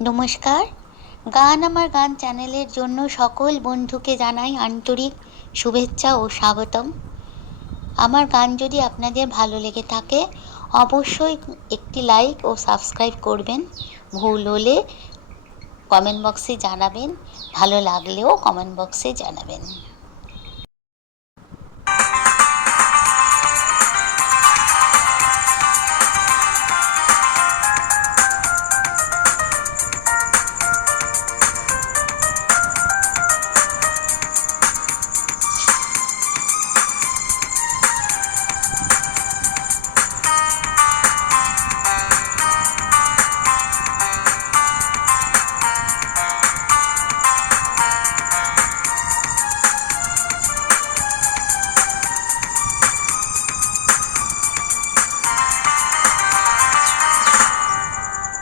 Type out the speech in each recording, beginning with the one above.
নমস্কার। গান আমার গান চ্যানেলের জন্য সকল বন্ধুকে জানাই আন্তরিক শুভেচ্ছা ও স্বাগতম। আমার গান যদি আপনাদের ভালো লেগে থাকে অবশ্যই একটি লাইক ও সাবস্ক্রাইব করবেন। ভুল হলে কমেন্ট বক্সে জানাবেন, ভালো লাগলেও কমেন্ট বক্সে জানাবেন।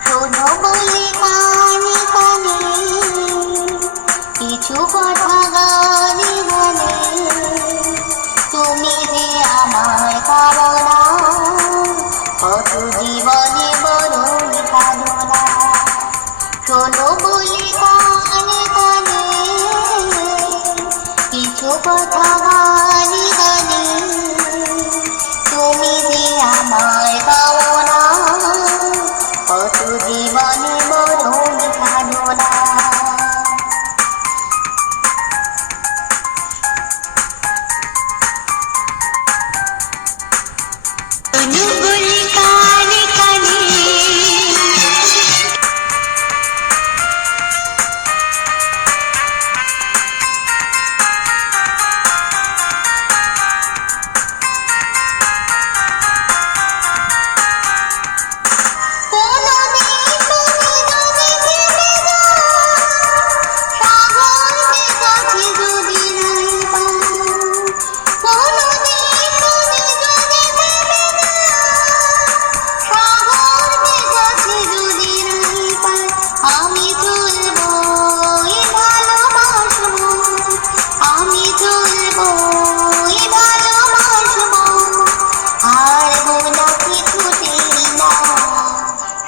শোনো বলি কানে কানে কিছু কথা গানে গানে, তুমি যে আমার কামনা, কত জীবনে বরণ সাধনা। শোনো বলি কানে কানে কিছু কথা গানে গানে, তুমি যে আমার কামনা, কত জীবনে বরণ সাধনা। বলি কানে কানে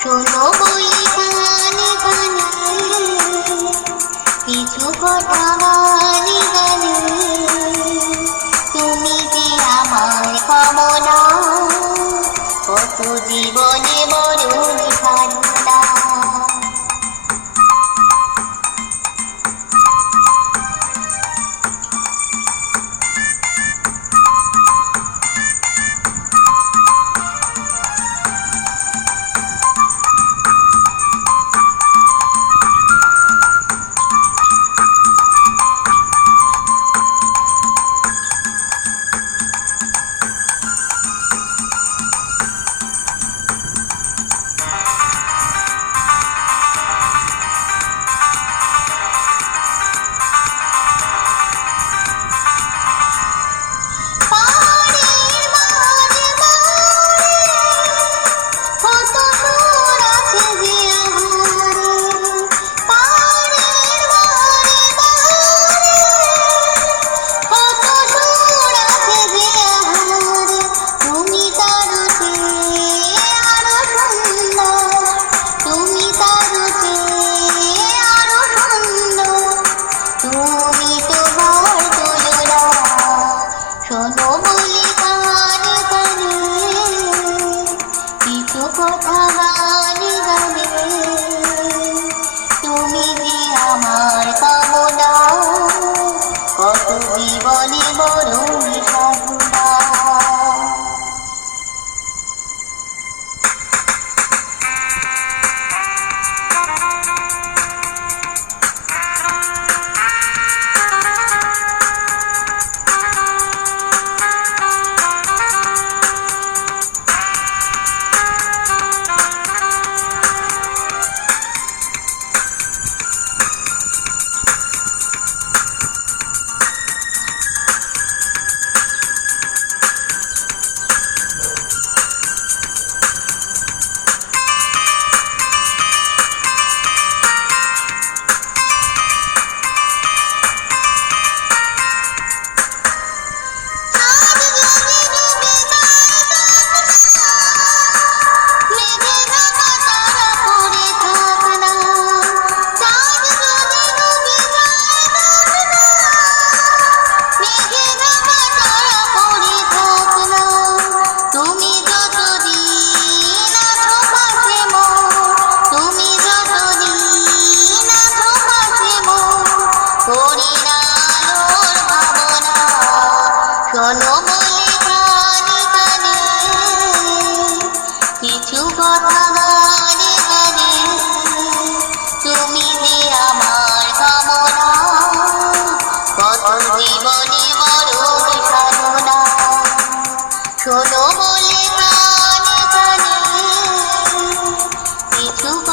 শোনো বলি কানে কানে কিছু কথা গানে গানে, তুমি যে আমার কামনা, কত জীবনে বরণ সাধনা।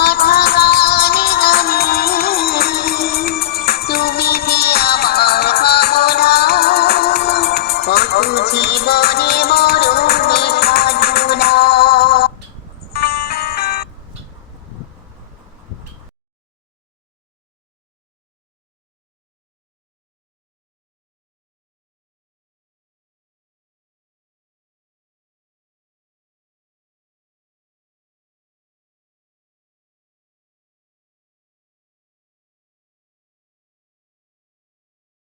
মাথা